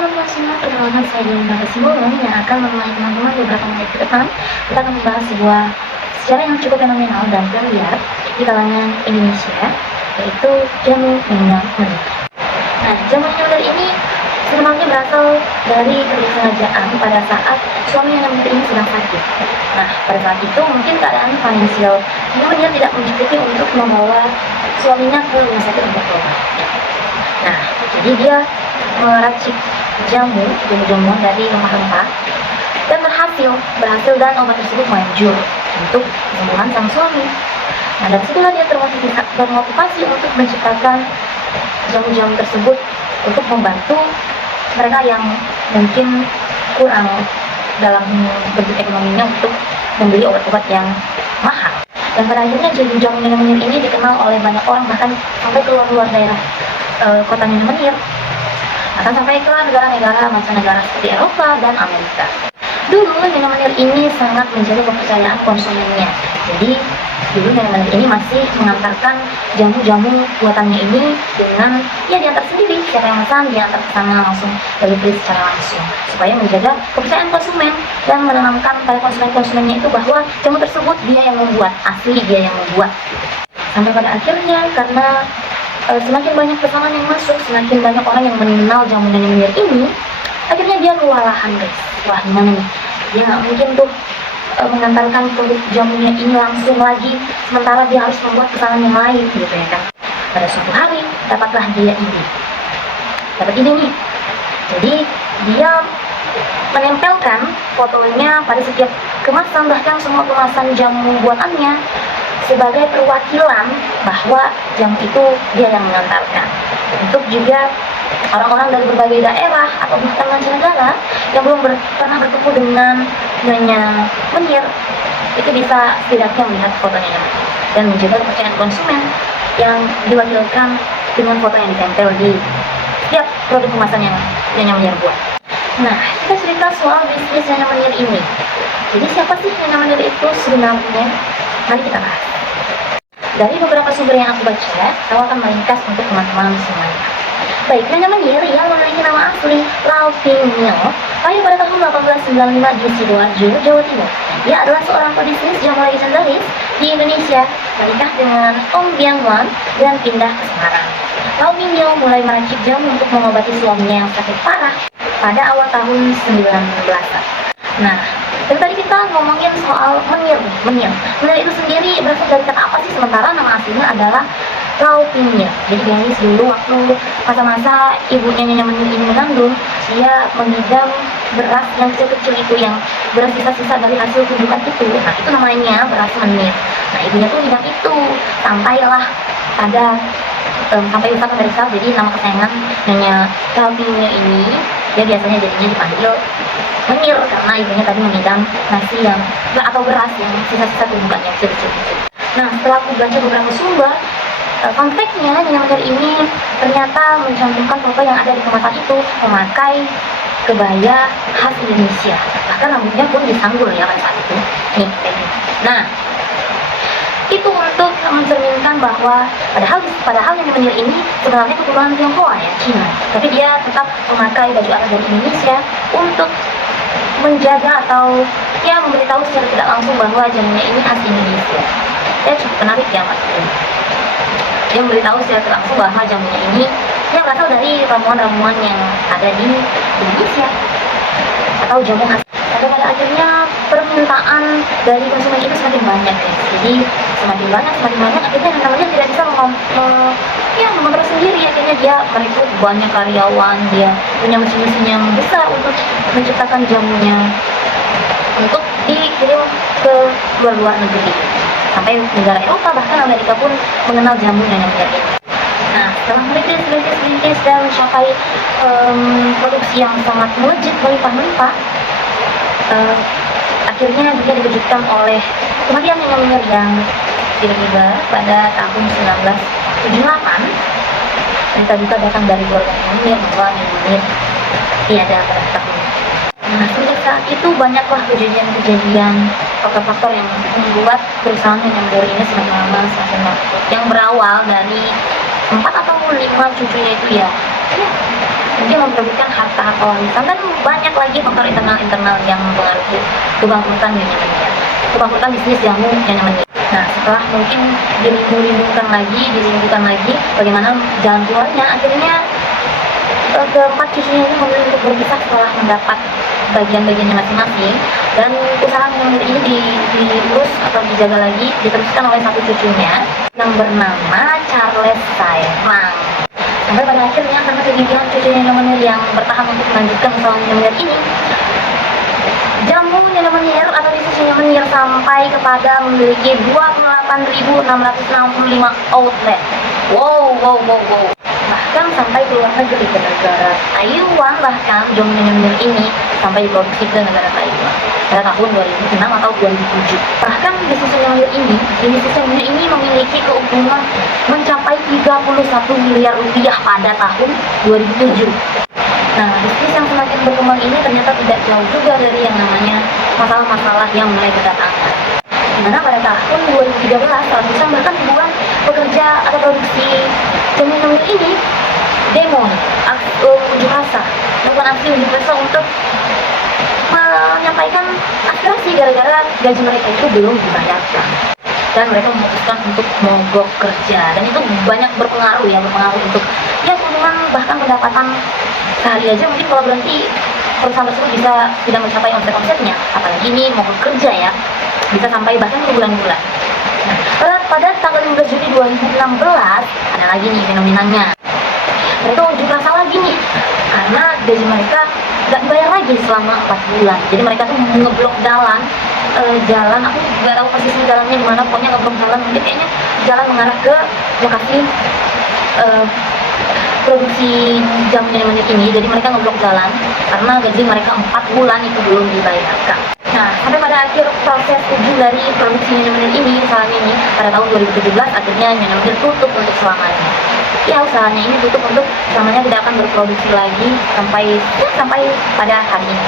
teman-teman semua, perkenalkan saya Dinda Hasibuan yang akan menemani teman-teman beberapa menit ke depan. Kita akan membahas sebuah sejarah yang cukup fenomenal dan familiar di kalangan Indonesia, yaitu jamu minyak menir. Nah, jamu minyak menir ini sebenarnya berasal dari kesengajaan pada saat suami yang menir ini sedang sakit. Nah, pada saat itu mungkin keadaan finansial yang menir tidak mencukupi untuk membawa suaminya ke rumah sakit untuk berobat. Nah, jadi dia meracik jamu-jamuan dari rempah-rempah dan berhasil dan obat tersebut manjur untuk kesembuhan sang suami. Nah, dari situlah dia termotivasi untuk menciptakan jamu-jamu tersebut untuk membantu mereka yang mungkin kurang dalam bentuk ekonominya untuk membeli obat-obat yang mahal. Dan pada akhirnya jamu minyak menir ini dikenal oleh banyak orang, bahkan sampai ke luar daerah kota minyak menir, akan sampai ke negara-negara mancanegara seperti Eropa dan Amerika. Dulu minyak menir ini sangat menjaga kepercayaan konsumennya. Jadi dulu minyak menir ini masih mengantarkan jamu-jamu buatannya ini dengan diantar sendiri, siapa yang pesan diantar ke sana langsung delivery secara langsung, supaya menjaga kepercayaan konsumen dan menanamkan pada konsumennya itu bahwa jamu tersebut dia yang membuat, asli dia yang membuat. Sampai pada akhirnya karena semakin banyak pesanan yang masuk, semakin banyak orang yang mengenal jamu minyak menir ini, akhirnya dia kewalahan guys. Wah, gimana nih, dia nggak mungkin tuh mengantarkan produk jamunya ini langsung lagi, sementara dia harus membuat pesanan yang lain gitu ya kan. Pada suatu hari dapatlah dia dapat ide nih. Jadi dia menempelkan fotonya pada setiap kemasan, bahkan semua kemasan jamu buatannya, sebagai perwakilan bahwa jamu itu dia yang mengantarkan. Untuk juga orang-orang dari berbagai daerah atau bahkan mancanegara yang belum pernah bertemu dengan nyonya menir, itu bisa setidaknya melihat fotonya dan menjaga kepercayaan konsumen yang diwakilkan dengan foto yang ditempel di setiap produk kemasan yang nyonya menir buat. Nah, kita cerita soal bisnis nyonya menir ini. Jadi siapa sih nyonya menir itu sebenarnya? Mari kita bahas. Dari beberapa sumber yang aku baca, aku akan meringkas untuk teman-teman semuanya. Baik, nyonya menir yang memiliki nama asli Lau Ping Mio lahir pada tahun 1895 di Sidoarjo, Jawa Timur. Dia adalah seorang pebisnis jamu legendaris di Indonesia, menikah dengan Om Biang Wan dan pindah ke Semarang. Lau Ping Mio mulai meracik jamu untuk mengobati suaminya yang sakit parah pada awal tahun 19-an. Nah, dan tadi kita ngomongin soal menir itu sendiri berasal dari kata apa sih, sementara nama aslinya adalah Lau Ping Mio. Jadi guys, dulu waktu masa-masa ibunya nyonya menir ini mengandung, dia mengidam beras yang kecil-kecil itu, yang beras sisa-sisa dari hasil tumbuhan itu. Nah, itu namanya beras menir. Nah, ibunya tuh ngidam itu sampailah ada sampai Ustaz Amerika. Jadi nama kesayangan nyonya Lau Ping Mio ini, dia biasanya jadinya dipanggil menir karena ibunya tadi mengidam nasi yang atau beras yang sisa-sisa tumbuhannya kecil-kecil. Nah, setelah aku baca beberapa sumber, fun fact-nya nyonya menir ini ternyata mencantumkan foto yang ada di kemasan itu memakai kebaya khas Indonesia, bahkan rambutnya pun disanggul ya pada saat itu nih kayak gini. Nah, itu untuk mencerminkan bahwa padahal nyonya menir ini sebenarnya keturunan Tionghoa ya, Cina, tapi dia tetap memakai baju adat dari Indonesia untuk menjaga atau ya memberitahu secara tidak langsung bahwa jamunya ini khas Indonesia. Ya, cukup menarik ya mas. Dia memberitahu secara tidak langsung bahwa jamunya ini yang berasal dari ramuan-ramuan yang ada di Indonesia atau jamu khas. Sampai pada akhirnya permintaan dari konsumen itu semakin banyak guys. Jadi semakin banyak akhirnya namanya tidak bisa mengontrol sendiri. Akhirnya dia merekrut banyak karyawan, dia punya mesin-mesin yang besar untuk menciptakan jamunya untuk dikirim ke luar negeri, sampai negara Eropa bahkan Amerika pun mengenal jamu nyonya menir ini. Nah, setelah merintis dan mencapai produksi yang sangat melejit, melimpah-melimpah, akhirnya dia dikejutkan oleh kematian nyonya menir yang tiba-tiba pada tahun 1978. Berita-berita datang dari keluarga nyonya menir bahwa nyonya menir tiada pada tahun. Nah, sejak saat itu banyaklah kejadian-kejadian, faktor-faktor yang membuat perusahaan nyonya menir ini semakin lama semakin bangkrut, yang berawal dari 4 atau 5 cucunya itu ya dia memperebutkan harta-harta warisan, dan banyak lagi faktor internal yang mempengaruhi kebangkrutan Nyonya Meneer, kebangkrutan bisnis jamu Nyonya Meneer. Nah, setelah mungkin dirindukan lagi, bagaimana jalan keluarnya, akhirnya keempat cucunya ini memilih untuk berpisah setelah mendapat bagian-bagiannya masing-masing, dan usaha Nyonya ini diurus atau dijaga lagi, diteruskan oleh satu cucunya yang bernama Charles Saifang. Sampai pada akhirnya karena kegigihan cucunya Nyonya yang bertahan untuk melanjutkan usaha Nyonya ini, jamu Nyonya Meneer atau bisnis Nyonya Meneer sampai kepada memiliki 28.665 outlet. Wow. Bahkan sampai ke luar negeri, ke negara Taiwan. Bahkan jamu Nyonya Meneer ini sampai diproduksi ke negara Taiwan pada tahun 2006 atau 2007. Bahkan bisnis Nyonya Meneer ini memiliki keuntungan mencapai 31 miliar rupiah pada tahun 2007. Nah, bisnis yang semakin berkembang ini ternyata tidak jauh juga dari yang namanya masalah-masalah yang mulai berdatangan. Dimana pada tahun 2013, ratusan bahkan ribuan pekerja atau produksi jamu Nyonya Meneer ini demo, unjuk rasa, melakukan aksi unjuk rasa untuk menyampaikan aspirasi gara-gara gaji mereka itu belum dibayarkan, dan mereka memutuskan untuk mogok kerja, dan itu banyak berpengaruh untuk ya keuntungan, bahkan pendapatan sehari aja mungkin kalau berhenti perusahaan tersebut bisa tidak mencapai omsetnya, apalagi ini mogok kerja ya, bisa sampai bahkan berbulan-bulan. Nah, pada tanggal 15 Juni 2016 ada lagi nih fenomenanya, mereka unjuk rasa lagi nih karena gaji mereka nggak dibayar lagi selama 4 bulan. Jadi mereka tuh ngeblok jalan, aku nggak tahu persisnya jalannya di mana, pokoknya ngeblok jalan, mungkin kayaknya jalan mengarah ke lokasi produksi jamu Nyonya Meneer ini. Jadi mereka ngeblok jalan karena gaji mereka 4 bulan itu belum dibayarkan. Nah, sampai pada akhir proses uji dari produksi Nyonya Meneer ini, usahanya ini pada tahun 2017 akhirnya Nyonya Meneer tutup untuk selamanya. Ya, usahanya ini tutup untuk selamanya, tidak akan berproduksi lagi sampai pada hari ini.